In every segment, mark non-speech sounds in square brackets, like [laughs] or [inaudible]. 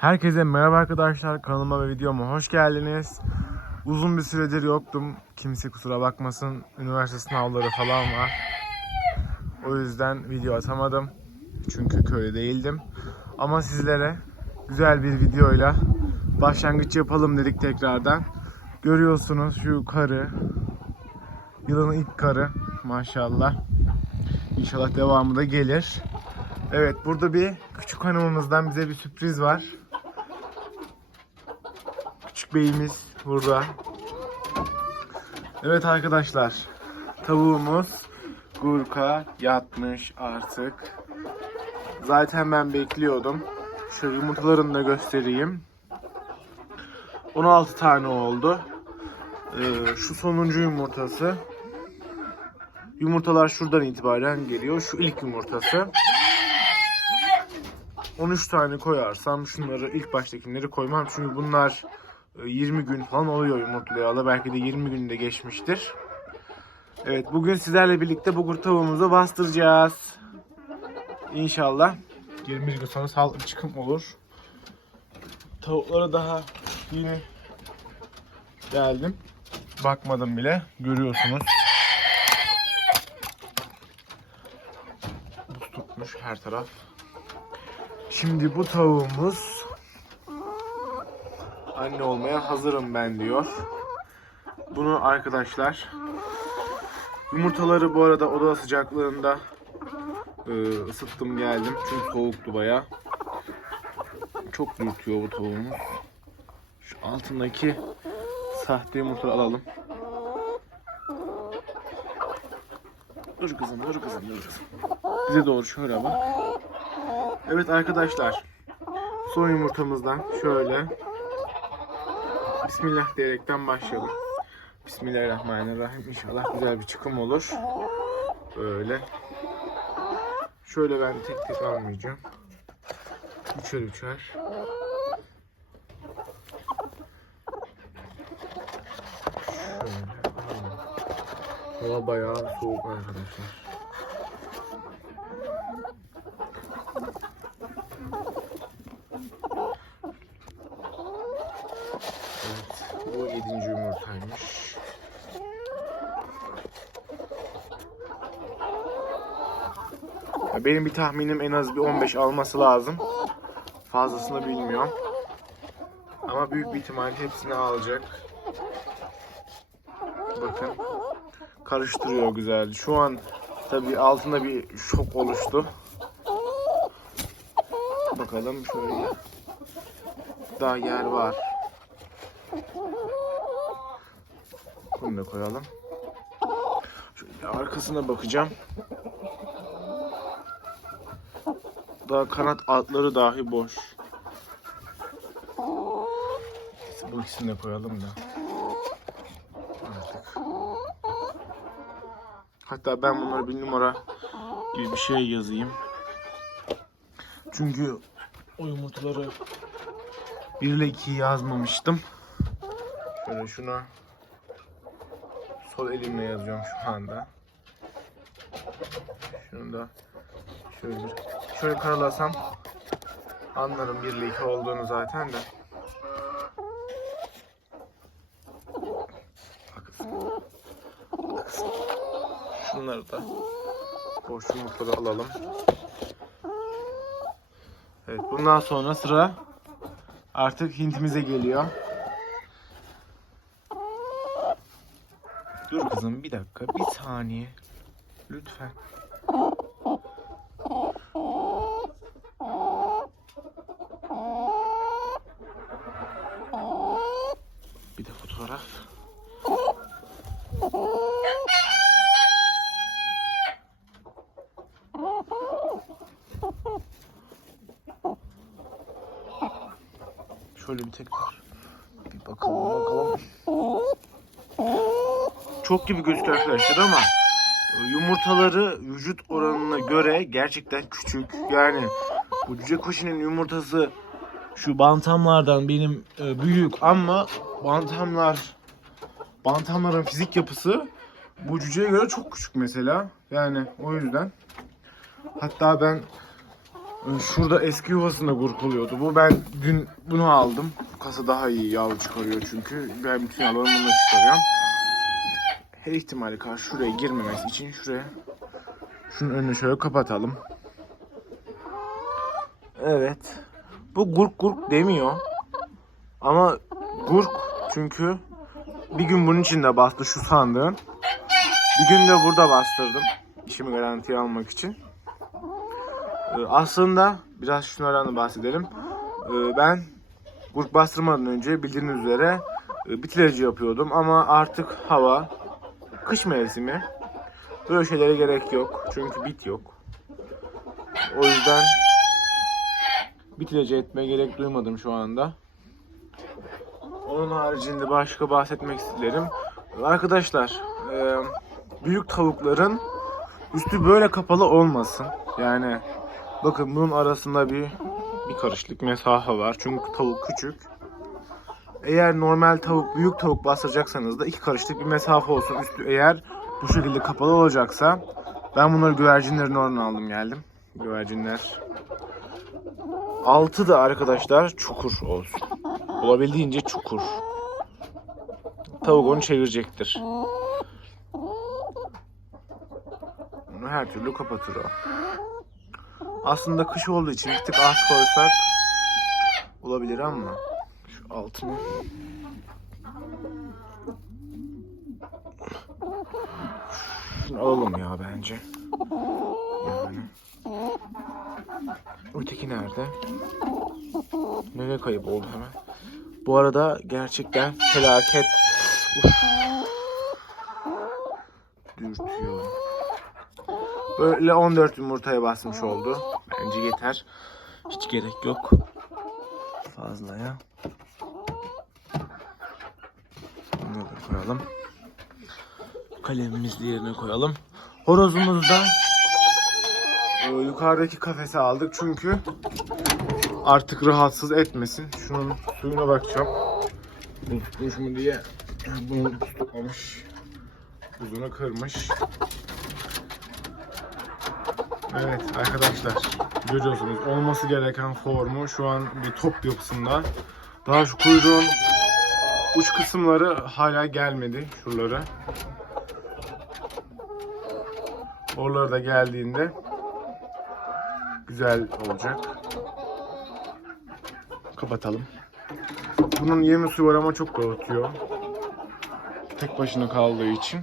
Herkese merhaba arkadaşlar. Kanalıma ve videoma hoş geldiniz. Uzun bir süredir yoktum. Kimse kusura bakmasın. Üniversite sınavları falan var. O yüzden video atamadım. Çünkü köyde değildim. Ama sizlere güzel bir videoyla başlangıç yapalım dedik tekrardan. Görüyorsunuz şu karı. Yılın ilk karı maşallah. İnşallah devamı da gelir. Evet burada bir küçük hanımımızdan bize bir sürpriz var. Beyimiz burada. Evet arkadaşlar. Tavuğumuz Gurka yatmış artık. Zaten ben bekliyordum. Şöyle yumurtalarını da göstereyim. 16 tane oldu. Ee, şu sonuncu yumurtası. Yumurtalar şuradan itibaren geliyor. Şu ilk yumurtası. 13 tane koyarsam şunları ilk baştakileri koymam. Çünkü bunlar 20 gün falan oluyor yumurtlayalı. Belki de 20 günde geçmiştir. Evet bugün sizlerle birlikte bu tavuğumuzu bastıracağız. İnşallah 21 gün sonra sağlıklı çıkım olur. Tavuklara daha yeni geldim. Bakmadım bile. Görüyorsunuz. Buz tutmuş her taraf. Şimdi bu tavuğumuz anne olmaya hazırım ben diyor. Bunu arkadaşlar yumurtaları bu arada oda sıcaklığında e, ısıttım geldim. Çünkü soğuktu baya. Çok büyütüyor bu tavuğumuz. Şu altındaki sahte yumurtaları alalım. Dur kızım, dur kızım, dur kızım. Bize doğru şöyle bak. Evet arkadaşlar. Son yumurtamızdan şöyle Bismillah diyerekten başlayalım. Bismillahirrahmanirrahim. İnşallah güzel bir çıkım olur. Böyle. Şöyle ben tek tek almayacağım. Üçer üçer. Şöyle. Hava bayağı soğuk arkadaşlar. Evet, bu yedinci yumurtaymış. Ya Benim bir tahminim en az bir 15 alması lazım. Fazlasını bilmiyorum. Ama büyük bir ihtimal hepsini alacak. Bakın. Karıştırıyor güzel. Şu an tabii altında bir şok oluştu. Bakalım şöyle. Daha yer var. Bunu da koyalım. Şöyle arkasına bakacağım. Daha kanat altları dahi boş. Bu ikisini de koyalım da. Artık. Hatta ben bunlara bir numara gibi bir şey yazayım. Çünkü o yumurtaları 1 ile 2'yi yazmamıştım. Şöyle şuna sol elimle yazıyorum şu anda. Şunu da şöyle bir şöyle karalasam anlarım 1 ile 2 olduğunu zaten de. Şunları da boş yumurtaları alalım. Evet bundan sonra sıra artık Hintimize geliyor. Dur kızım bir dakika bir saniye. Lütfen. Bir fotoğraf. Şöyle bir tekrar bir bakalım bakalım. Çok gibi gözüküyor arkadaşlar ama e, yumurtaları vücut oranına göre gerçekten küçük. Yani bu cüce kuşunun yumurtası şu bantamlardan benim e, büyük ama bantamlar bantamların fizik yapısı bu cüceye göre çok küçük mesela. Yani o yüzden hatta ben Şurada eski yuvasında gurk oluyordu. Bu ben dün bunu aldım. Kasa daha iyi yavru çıkarıyor çünkü. Ben bütün yavrularımı bununla çıkarıyorum. Her ihtimali karşı şuraya girmemesi için şuraya şunun önünü şöyle kapatalım. Evet. Bu gurk gurk demiyor. Ama gurk çünkü bir gün bunun içinde bastı şu sandığın. Bir gün de burada bastırdım. İşimi garantiye almak için. Ee, Aslında biraz şunlardan da bahsedelim. Ee, Ben gurk bastırmadan önce bildiğiniz üzere e, yapıyordum ama artık hava kış mevsimi. Böyle şeylere gerek yok. Çünkü bit yok. O yüzden bitilacı etmeye gerek duymadım şu anda. Onun haricinde başka bahsetmek isterim. Arkadaşlar, e, büyük tavukların üstü böyle kapalı olmasın. Yani bakın bunun arasında bir bir karışlık mesafe var. Çünkü tavuk küçük. Eğer normal tavuk, büyük tavuk bastıracaksanız da iki karışlık bir mesafe olsun. Üstü eğer bu şekilde kapalı olacaksa ben bunları güvercinlerin oradan aldım geldim. Güvercinler. Altı da arkadaşlar çukur olsun. Olabildiğince çukur. Tavuk onu çevirecektir. Bunu her türlü kapatır o. Aslında kış olduğu için bir tık az koysak olabilir ama şu altını şunu alalım ya bence. Yani. Öteki nerede? Nereye kayıp oldu hemen? Bu arada gerçekten felaket. Uf. Dürtüyor. Böyle 14 yumurtaya basmış oldu. Bence yeter. Hiç gerek yok. Fazlaya. Bunu da koyalım. Kalemimizi yerine koyalım. Horozumuzu da e, yukarıdaki kafese aldık çünkü artık rahatsız etmesin. Şunun suyuna bakacağım. Bunu tutmuş mu diye bunu tutmamış. Buzunu kırmış. Evet arkadaşlar görüyorsunuz olması gereken formu şu an bir top yapısında. Daha şu kuyruğun uç kısımları hala gelmedi şuraları. Oraları da geldiğinde güzel olacak. Kapatalım. Bunun yemi suyu var ama çok dağıtıyor. Tek başına kaldığı için.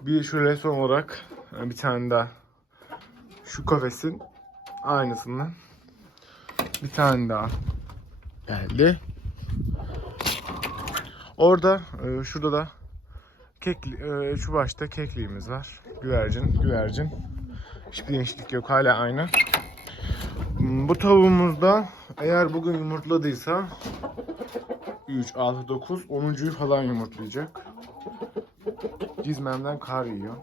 Bir şöyle son olarak e, bir tane daha şu kafesin aynısından bir tane daha geldi. Orada e, şurada da kekli, e, şu başta kekliğimiz var. Güvercin, güvercin. Hiçbir değişiklik yok. Hala aynı. Hmm, Bu tavuğumuzda eğer bugün yumurtladıysa 3, 6, 9, 10.yu falan yumurtlayacak. Cizmemden kar yiyor.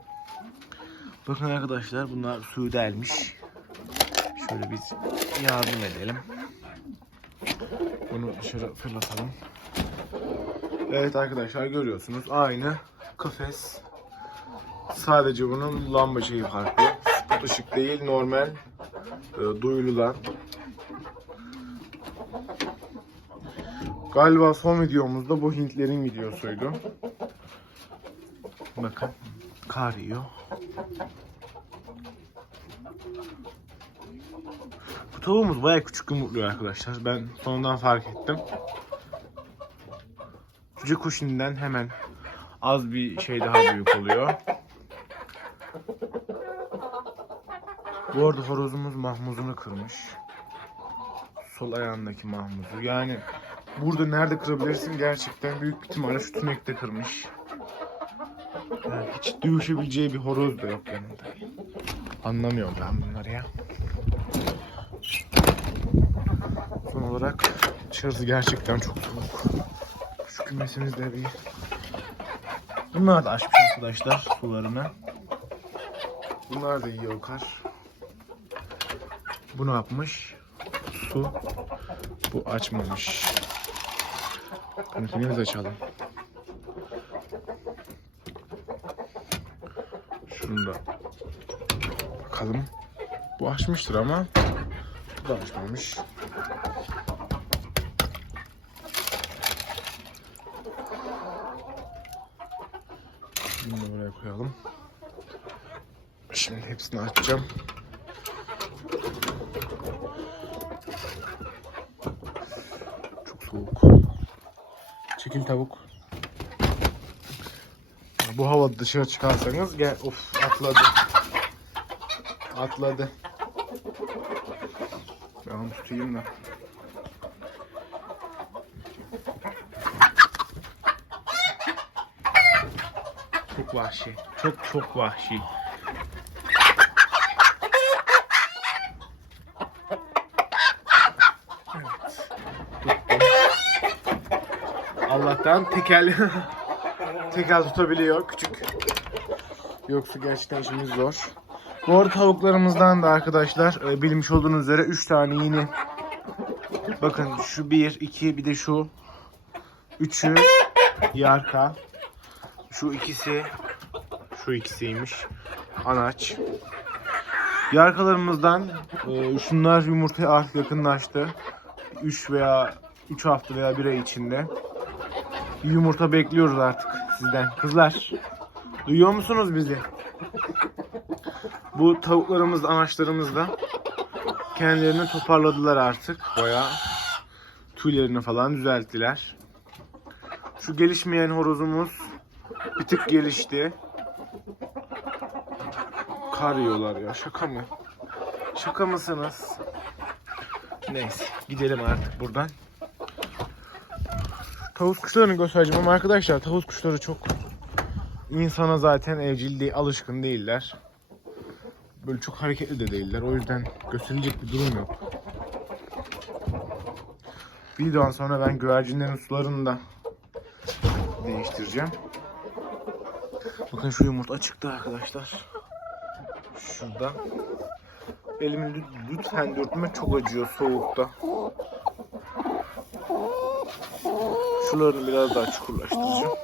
Bakın arkadaşlar bunlar suyu delmiş. Şöyle biz yardım edelim. Bunu dışarı fırlatalım. Evet arkadaşlar görüyorsunuz aynı kafes. Sadece bunun lamba şeyi farklı. Işık değil normal e, duyululan. Galiba son videomuzda bu Hintlerin videosuydu. Bakın kar yiyor. Bu tavuğumuz bayağı küçük yumurtluyor arkadaşlar. Ben sonradan fark ettim. Cüce kuşinden hemen az bir şey daha büyük oluyor. Bu arada horozumuz mahmuzunu kırmış. Sol ayağındaki mahmuzu. Yani burada nerede kırabilirsin gerçekten büyük ihtimalle şu tünekte kırmış. Yani hiç dövüşebileceği bir horoz da yok yanında. Anlamıyorum ben bunları ya. Son olarak dışarısı gerçekten çok soğuk. Şu kümesimiz de bir... Bunlar da açmış arkadaşlar sularını. Bunlar da yiyor kar. Bu ne yapmış? Su. Bu açmamış. Bunu açalım. Şunu da bakalım. Bu açmıştır ama Bu da açmamış. Bunu buraya koyalım. Şimdi hepsini açacağım. Soğuk. Çekil tavuk. Bu havada dışarı çıkarsanız gel of atladı. Atladı. Ben onu tutayım da. Çok vahşi. Çok çok vahşi. Allah'tan tekel [laughs] tekel tutabiliyor küçük. Yoksa gerçekten işimiz zor. Bu arada tavuklarımızdan da arkadaşlar e, bilmiş olduğunuz üzere 3 tane yeni. Bakın şu 1, 2 bir de şu. Üçü yarka. Şu ikisi şu ikisiymiş. Anaç. Yarkalarımızdan e, şunlar yumurtaya artık yakınlaştı. 3 veya 3 hafta veya 1 ay içinde. Yumurta bekliyoruz artık sizden. Kızlar duyuyor musunuz bizi? Bu tavuklarımız anaçlarımız da kendilerini toparladılar artık. Baya tüylerini falan düzelttiler. Şu gelişmeyen horozumuz bir tık gelişti. Kar yiyorlar ya şaka mı? Şaka mısınız? Neyse gidelim artık buradan. Tavus kuşlarını göstereceğim ama arkadaşlar tavus kuşları çok insana zaten evcil değil, alışkın değiller. Böyle çok hareketli de değiller. O yüzden gösterilecek bir durum yok. Videodan sonra ben güvercinlerin sularını da değiştireceğim. Bakın şu yumurta çıktı arkadaşlar. Şurada. Elimi lü- lütfen dürtme çok acıyor soğukta. Şularını biraz daha çukurlaştıracağım.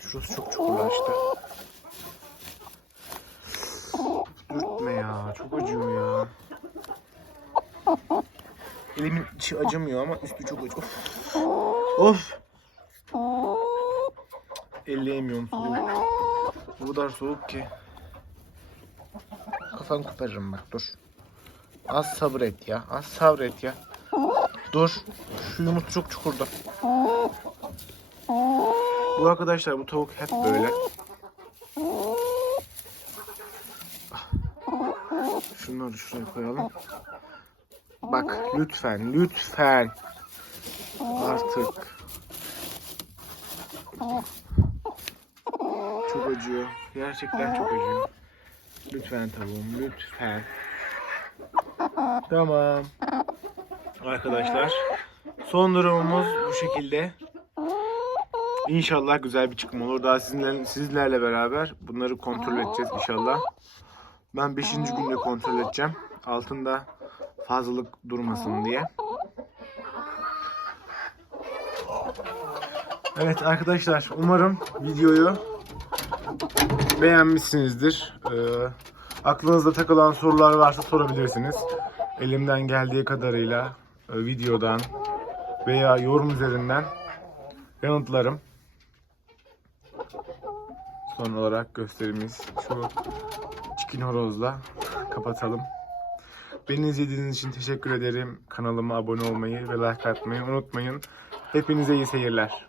Şurası çok çukurlaştı. Dürtme ya. Çok acıyor ya. Elimin içi acımıyor ama üstü çok acıyor. Of. of. Elleyemiyorum soğuk. Bu kadar soğuk ki. Kafanı koparırım bak dur. Az sabret ya. Az sabret ya. Dur. Şu yumurta çok çukurda. Bu arkadaşlar bu tavuk hep böyle. Şunları şuraya koyalım. Bak lütfen lütfen. Artık. Çok acıyor. Gerçekten çok acıyor. Lütfen tavuğum lütfen. Tamam. Arkadaşlar son durumumuz bu şekilde. İnşallah güzel bir çıkım olur. Daha sizinle, sizlerle beraber bunları kontrol edeceğiz inşallah. Ben 5. günde kontrol edeceğim. Altında fazlalık durmasın diye. Evet arkadaşlar umarım videoyu beğenmişsinizdir. Ee, aklınızda takılan sorular varsa sorabilirsiniz. Elimden geldiği kadarıyla videodan veya yorum üzerinden yanıtlarım. Son olarak gösterimiz şu çikin horozla kapatalım. Beni izlediğiniz için teşekkür ederim. Kanalıma abone olmayı ve like atmayı unutmayın. Hepinize iyi seyirler.